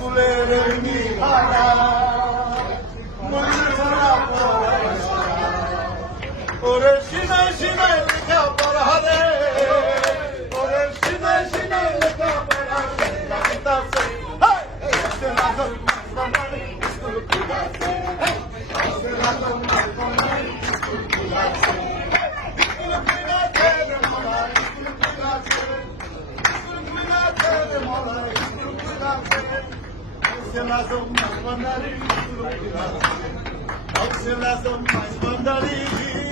স্কুলের নিহারা মঞ্জুরা পড়াশা ওরে Sinai Sinai লেখা পড়া রে ওরে সিনাই সিনাই লেখা পড়া লাগতাছে school খুলাছে Lazım mais bandari, lazım mais bandari.